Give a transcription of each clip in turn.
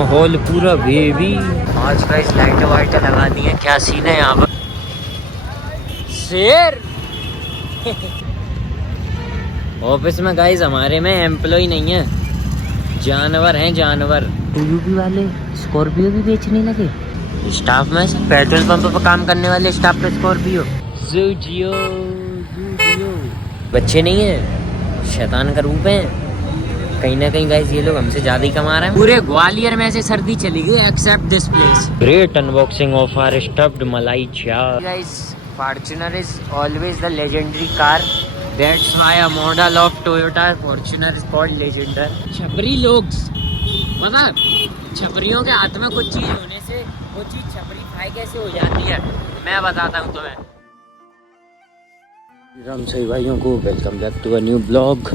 माहौल पूरा बेबी। आज का इस लाइटें वाइटें लगा दी हैं, क्या सीन है यहाँ पर। शेर ऑफिस में गाइस हमारे में एम्प्लॉय नहीं है, जानवर हैं जानवर। यूपी वाले स्कॉर्पियो भी बेचने लगे। स्टाफ में से पेट्रोल पंप पर काम करने वाले स्टाफ पे स्कॉर्पियो। ज़ूजियो बच्चे नहीं है, शैतान का रूप है। कहीं ना कहीं गाइस ये लोग हमसे ज्यादा ही कमा रहे हैं। पूरे ग्वालियर में से सर्दी चली गई except this place. Great unboxing of our stuffed malai chaap. Guys Fortuner is always the legendary car, that's why a model of Toyota Fortuner is called Legender. छपरी लोग, पता छपरियों के हाथ में कुछ चीज होने से वो चीज छपरी फ्राई कैसे हो जाती है, मैं बताता हूँ तुम्हें। राम सही भाइयों को welcome back to a new blog.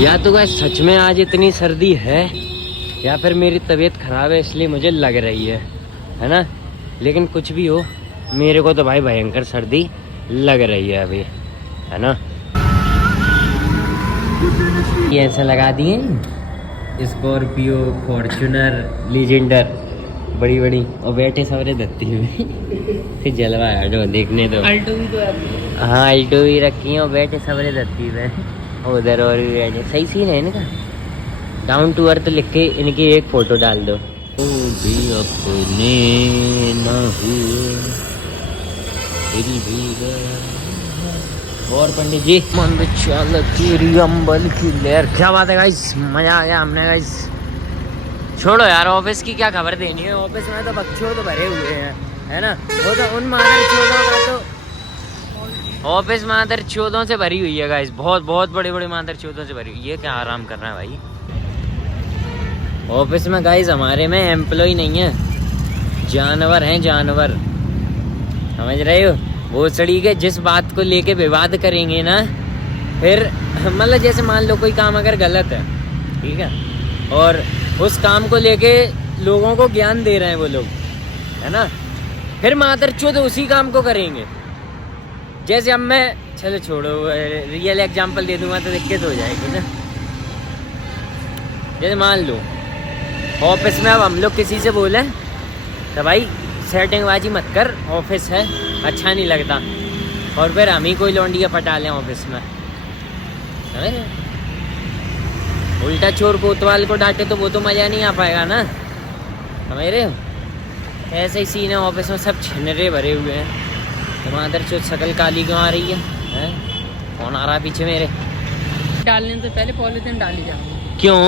या तो गाइस सच में आज इतनी सर्दी है या फिर मेरी तबीयत खराब है इसलिए मुझे लग रही है ना। लेकिन कुछ भी हो, मेरे को तो भाई भयंकर सर्दी लग रही है अभी, है ना। ये ऐसा लगा दिए स्कॉर्पियो फॉर्च्यूनर लेजेंडर बड़ी बड़ी, और बैठे सवरे दत्ती में फिर जलवा है देखने दो। अल्टो भी तो है। हाँ अल्टो भी रखी है और बैठे सवरे दत्ती में उधर, और भी बैठे। सही सीन है इनका। डाउन टू अर्थ लिख के इनकी एक फोटो डाल दो। ओ भी अपने न हुए दिल भी गया। और पंडित जी मन चल तेरी अम्बल की लहर। क्या बात है गाइस, मजा आ गया हमने गाइस। छोड़ो यार ऑफिस की क्या खबर देनी है, ऑफिस में तो बच्चों तो भरे हुए हैं, है ना। वो तो उन मादर चौधों का तो ऑफिस मादर चौधों से भरी हुई है गाइस, बहुत बहुत बड़े बड़े मादर चौधों से भरी हुई है। ये क्या आराम कर रहा है भाई ऑफिस में गाइस। हमारे में एम्प्लॉय नहीं है, जानवर हैं जानवर, समझ रहे हो। भोसड़ी के जिस बात को लेके विवाद करेंगे ना, फिर मतलब जैसे मान लो कोई काम अगर गलत है, ठीक है, और उस काम को लेके लोगों को ज्ञान दे रहे हैं वो लोग, है ना, फिर मादरचोद उसी काम को करेंगे। जैसे अब मैं, चलो छोड़ो, रियल एग्जांपल दे दूंगा तो दिक्कत हो जाएगी ना। जैसे मान लो ऑफिस में अब हम लोग किसी से बोले तो भाई सेटिंगबाजी मत कर, ऑफिस है, अच्छा नहीं लगता, और फिर हम ही कोई लौंडिया पटा लें ऑफिस में, उल्टा चोर कोतवाल को डांटे तो वो तो मजा नहीं आ पाएगा ना, समझ रहे हो। ऐसे ही सीन है ऑफिस में, सब छिनरे भरे हुए हैं। मादर चोट शकल काली क्यों आ रही है? कौन आ रहा है पीछे मेरे? डालने से पहले पॉलीथिन डाली जाती। क्यों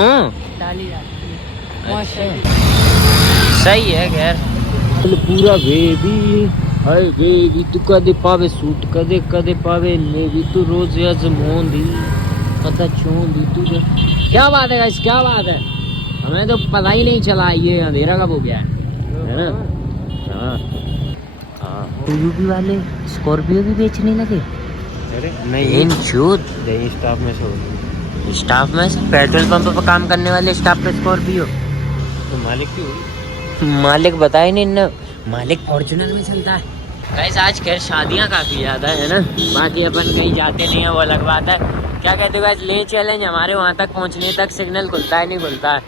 डाली जाती है? अच्छा सही है खैर। पूरा बेबी हाय बेबी तू कदे पावे सूट कदे कदे पावे लेवी तू रोज अजमोंदी पता चोंदी तू। क्या बात है गाइस, क्या बात है, हमें तो पता ही नहीं चला ये अंधेरा कब हो गया है ना। हाँ यूपी वाले स्कॉर्पियो भी बेचने लगे। अरे नहीं स्टाफ में से स्टाफ में से पेट्रोल पंप पर काम करने वाले स्टाफ पे स्कॉर्पियो। तो मालिक क्यों हुई? मालिक बताए नहीं ना, मालिक फॉर्च्यूनर में चलता है। गाइस आज खैर शादियां काफ़ी ज़्यादा है ना, बाकी अपन कहीं जाते नहीं है वो अलग बात है। क्या कहते हो गाइस, ले चैलेंज हमारे वहाँ तक पहुँचने तक सिग्नल खुलता है नहीं खुलता है,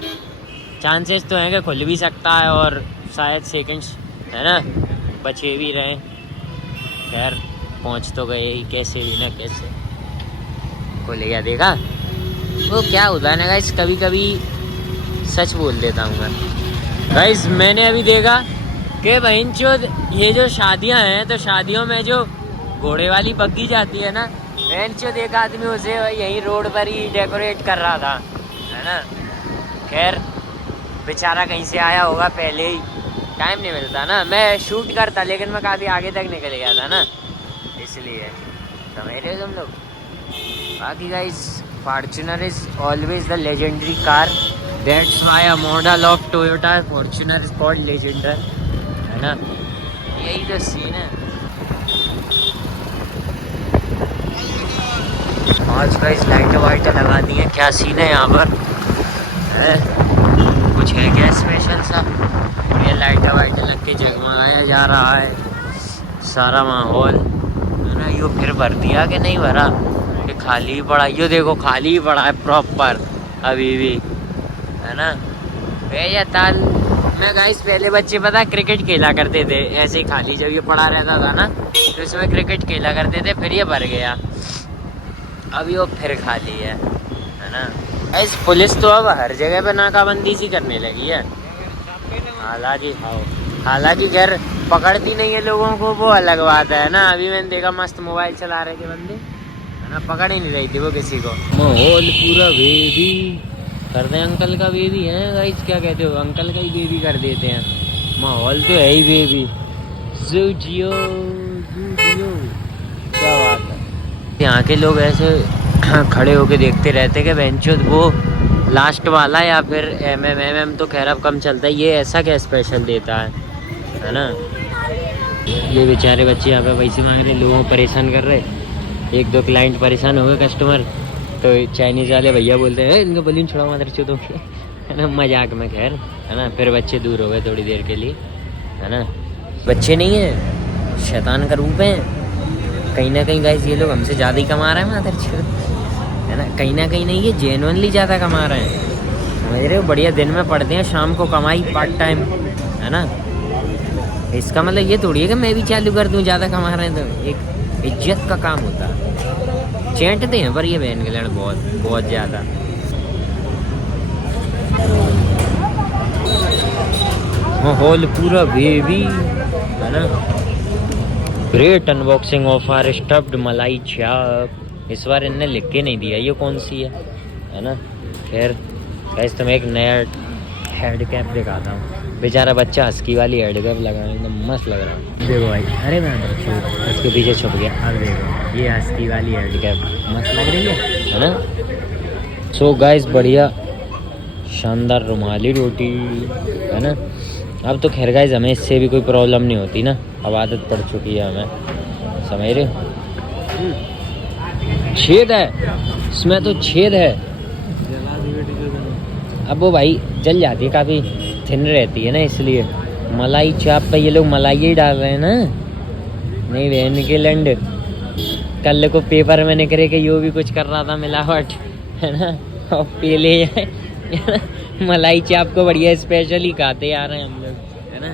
चांसेस तो हैं कि खुल भी सकता है और शायद सेकंड्स, है ना, बचे भी रहें। खैर पहुँच तो गए ही कैसे भी ना कैसे, खुलेगा देखा। वो क्या होता है ना गाइस, कभी कभी सच बोल देता हूँ मैं। गाइस मैंने अभी देखा कि बहनचोद ये जो शादियां हैं, तो शादियों में जो घोड़े वाली बग्गी जाती है ना, बहनचोद एक आदमी उसे यहीं रोड पर ही डेकोरेट कर रहा था, है ना। खैर बेचारा कहीं से आया होगा, पहले ही टाइम नहीं मिलता ना, मैं शूट करता लेकिन मैं काफ़ी आगे तक निकल गया था ना, इसलिए समझ रहे हो तुम लोग। बाकी guys Fortuner is always the legendary car, that's why a model of Toyota Fortuner is called Legender, है ना। यही तो सीन है आज का। इस लाइटें वाइटें लगा दी हैं, क्या सीन है यहाँ पर है? कुछ है क्या स्पेशल सा? ये लाइटें वाइटें लग के जगमगाया जा रहा है सारा माहौल, है ना। यो फिर भर दिया कि नहीं भरा, ये खाली ही पड़ा, यो देखो खाली ही पड़ा है प्रॉपर अभी भी, है ना। भैया ताल मैं गाइस पहले बच्चे पता क्रिकेट खेला करते थे ऐसे ही खाली, जब ये पड़ा रहता था ना तो इसमें क्रिकेट खेला करते थे, फिर ये भर गया, अब ये फिर खाली है ना। गाइस पुलिस तो अब हर जगह पे नाकाबंदी सी करने लगी है। हालांकि खैर पकड़ती नहीं है लोगों को, वो अलग बात है ना। अभी मैंने देखा मस्त मोबाइल चला रहे थे बंदे है ना, पकड़ ही नहीं रही थी वो किसी को। माहौल पूरा बेबी करते हैं, अंकल का बेबी है गाइस, क्या कहते हो, अंकल का ही बेबी कर देते हैं। माहौल तो है ही बेबी, जियो क्या बात है। यहाँ के लोग ऐसे खड़े होके देखते रहते कि बेंचो वो लास्ट वाला या फिर MM तो खैर अब कम चलता है, ये ऐसा क्या स्पेशल देता है ना। ये बेचारे बच्चे यहाँ पे पैसे मांग रहे, लोगों को परेशान कर रहे। एक दो क्लाइंट परेशान हो गए कस्टमर, तो चाइनीज़ वाले भैया बोलते हैं इनको बलून छुड़ाओ मदर चो, है ना, मजाक में खैर है ना। फिर बच्चे दूर हो गए थोड़ी देर के लिए है ना। बच्चे नहीं है, शैतान का रूप है कहीं ना कहीं गाइस। ये लोग हमसे ज़्यादा ही कमा रहे हैं मदर चो, है ना, कहीं ना कहीं नहीं, ये जेन्युइनली ज़्यादा कमा रहे हैं, समझ रहे हो। बढ़िया दिन में पढ़ते हैं, शाम को कमाई पार्ट टाइम है ना। इसका मतलब ये थोड़ी है कि मैं भी चालू कर दूं, ज़्यादा कमा रहे हैं तो। एक इज्जत का काम होता है, चेंटते हैं पर ये बहन के लड़ बहुत ज़्यादा। माहौल पूरा बेबी है ना। Great unboxing of our stuffed malai chaap. इस बार इनने लिख के नहीं दिया ये कौन सी है ना। खैर गाइस तुम्हें एक नया हेड कैप दिखाता हूँ। बेचारा बच्चा हस्की वाली हेड कैप लगा है, एकदम मस्त लग रहा है। देखो भाई, अरे मैं उसके पीछे छुप गया। अब देखो ये हस्की वाली हेड कैप मस्त लग रही है ना। सो गाइस बढ़िया शानदार रुमाली रोटी है ना। अब तो खैर गाइस हमें इससे भी कोई प्रॉब्लम नहीं होती ना, अब आदत पड़ चुकी है हमें, समझ रहे हो। छेद है इसमें, तो छेद है। अब वो भाई जल जाती है, काफ़ी थिन रहती है ना, इसलिए। मलाई चाप पे ये लोग मलाई ही डाल रहे हैं ना, नहीं बहन के लंड। कल को पेपर में निकले कि यो भी कुछ कर रहा था मिलावट है ना, और पीले मलाई चाप को बढ़िया स्पेशल ही खाते आ रहे हैं हम लोग है ना।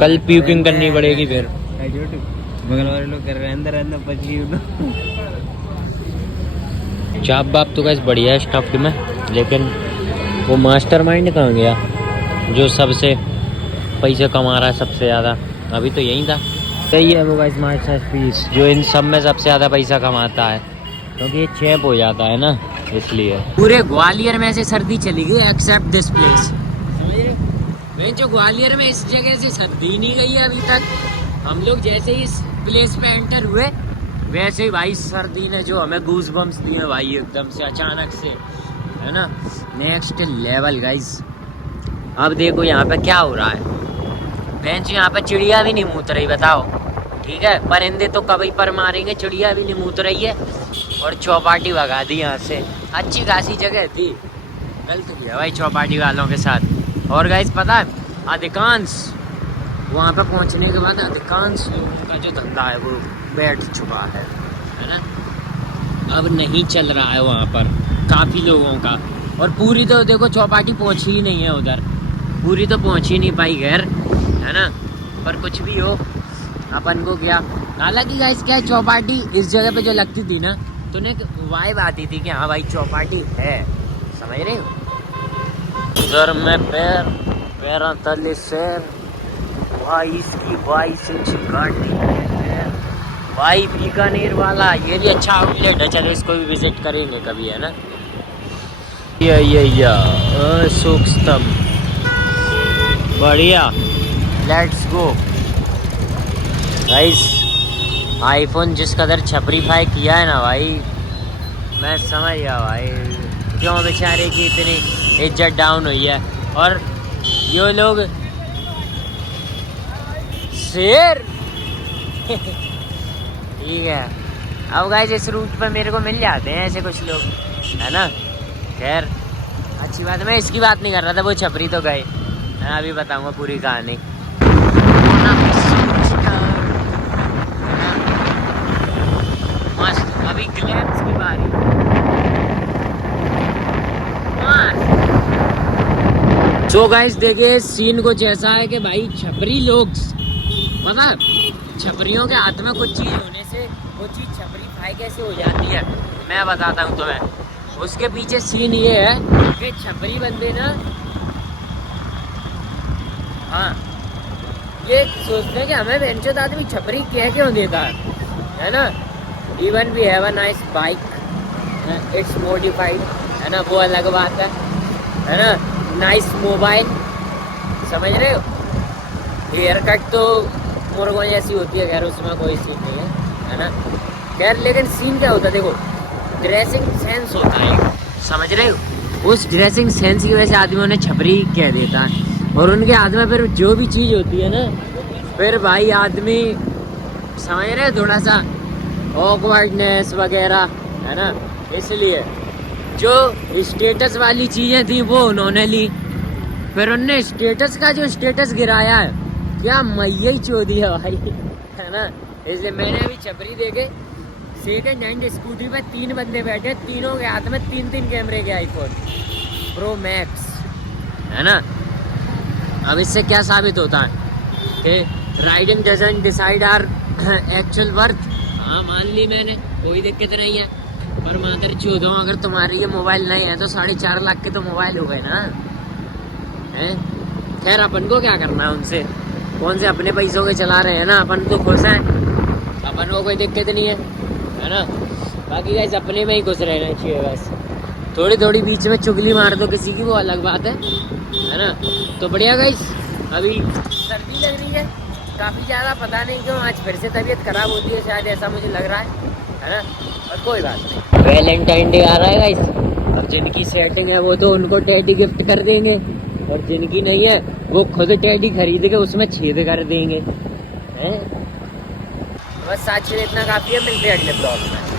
कल प्यूकिंग करनी पड़ेगी फिर, बगल वाले लोग कर रहे हैं अंदर पची चाप बाप तो कैसे बढ़िया है स्टफ्ड में। लेकिन वो मास्टरमाइंड कहाँ गया जो सबसे पैसे कमा रहा है सबसे ज़्यादा, अभी तो यही था। सही है वो गाइस मास्टर पीस जो इन सब में सबसे ज़्यादा पैसा कमाता है, क्योंकि ये चैप हो जाता है ना, इसलिए। पूरे ग्वालियर में से सर्दी चली गई एक्सेप्ट दिस प्लेस। जो ग्वालियर में इस जगह से सर्दी नहीं गई है अभी तक। हम लोग जैसे ही इस प्लेस पे एंटर हुए वैसे ही भाई सर्दी ने जो हमें गूज बम्स दिए भाई एकदम से अचानक से है ना। Next level guys. अब देखो यहाँ पे क्या हो रहा है। बेंच यहाँ पे चिड़िया भी नहीं मूत रही, बताओ ठीक है। परिंदे तो कभी पर मारेंगे, चिड़िया भी नहीं मूत रही है। और चौपाटी भगा दी यहाँ से। अच्छी खासी जगह थी, गलत किया भाई चौपाटी वालों के साथ। और गाइस पता है अधिकांश वहाँ पे पहुँचने के बाद अधिकांश लोगों का जो धंधा है वो बैठ चुका है ना। अब नहीं चल रहा है वहाँ पर काफ़ी लोगों का। और पूरी तो देखो चौपाटी पहुँची ही नहीं है उधर, पूरी तो पहुँच ही नहीं पाई खैर है ना। पर कुछ भी हो अपन को क्या। हालांकि गाइस क्या है, चौपाटी इस जगह पे जो लगती थी ना तो एक वाइब आती थी कि हाँ भाई चौपाटी है, समझ रहे हो। उधर में पैर तले सैर भाई, इसकी 22 इंच गाड़ी है भाई। बीकानेर वाला ये भी अच्छा आउटलेट है, चलो इसको भी विजिट करेंगे कभी है ना। या अशोक स्तंभ बढ़िया, लेट्स गो गाइस। आईफोन जिस कदर छपरीफाई किया है ना भाई, मैं समझ गया भाई क्यों बेचारे की इतनी इज्जत डाउन हुई है। और ये लोग शेर ठीक है। अब गाइस इस रूट पर मेरे को मिल जाते हैं ऐसे कुछ लोग है ना। खैर अच्छी बात है, मैं इसकी बात नहीं कर रहा था, वो छपरी तो गए। मैं अभी बताऊंगा पूरी कहानी। मस्त। अभी ग्लैम्स की तो गाइस देखिए सीन कुछ ऐसा है कि भाई छपरी लोग, मतलब छपरियों के हाथ में कुछ चीज होने से वो चीज छपरी फ्राई कैसे हो जाती है मैं बताता हूँ तुम्हें। उसके पीछे सीन ये है कि छपरी बंदे ना, हाँ, ये सोचते हैं कि हमें बेंचोद आदमी छपरी कह क्यों देता है ना। Even we have a nice bike, it's modified, है ना, वो अलग बात है ना। नाइस मोबाइल, समझ रहे हो। हेयर कट तो मुर्गों जैसी होती है, खैर उसमें कोई सीन नहीं है ना। खैर लेकिन सीन क्या होता है देखो, ड्रेसिंग सेंस होता है, समझ रहे हो। उस ड्रेसिंग सेंस की वजह से आदमी उन्हें छपरी कह देता है। और उनके हाथ में फिर जो भी चीज़ होती है ना, फिर भाई आदमी समझ रहे हो थोड़ा सा ऑकवर्डनेस वगैरह, है ना। इसलिए जो स्टेटस वाली चीज़ें थी वो उन्होंने ली, फिर उनने स्टेटस का जो स्टेटस गिराया है, क्या मैया ही चोदी है भाई, है ना। इसलिए मैंने अभी छपरी देखे, सेकंड हैंड स्कूटी पे 3 बंदे बैठे, तीनों के हाथ में 3 कैमरे के आईफोन प्रो मैक्स, है ना। अब इससे क्या साबित होता है कि riding doesn't decide our actual worth. हाँ मान ली मैंने, कोई दिक्कत नहीं है, पर मादर चौदह अगर तुम्हारी ये मोबाइल नहीं है तो 4.5 लाख के तो मोबाइल हो गए ना, हैं। खैर अपन को क्या करना है उनसे, कौन से अपने पैसों के चला रहे हैं ना, अपन तो खुश हैं, अपन को कोई दिक्कत नहीं है ना। बाकी गाइस अपने में ही खुश रहना चाहिए बस। थोड़ी थोड़ी बीच में चुगली मार दो किसी की, वो अलग बात है ना। तो बढ़िया गाइस, अभी सर्दी लग रही है काफ़ी ज़्यादा, पता नहीं क्यों आज फिर से तबीयत खराब होती है, शायद ऐसा मुझे लग रहा है ना। और कोई बात नहीं, वैलेंटाइन डे आ रहा है गाइस, अब जिनकी सेटिंग है वो तो उनको टेडी गिफ्ट कर देंगे, और जिनकी नहीं है वो खुद टेडी खरीद के उसमें छेद कर देंगे, हैं। बस आज इतना काफ़ी है, मिलते हैं अगले ब्लॉग में।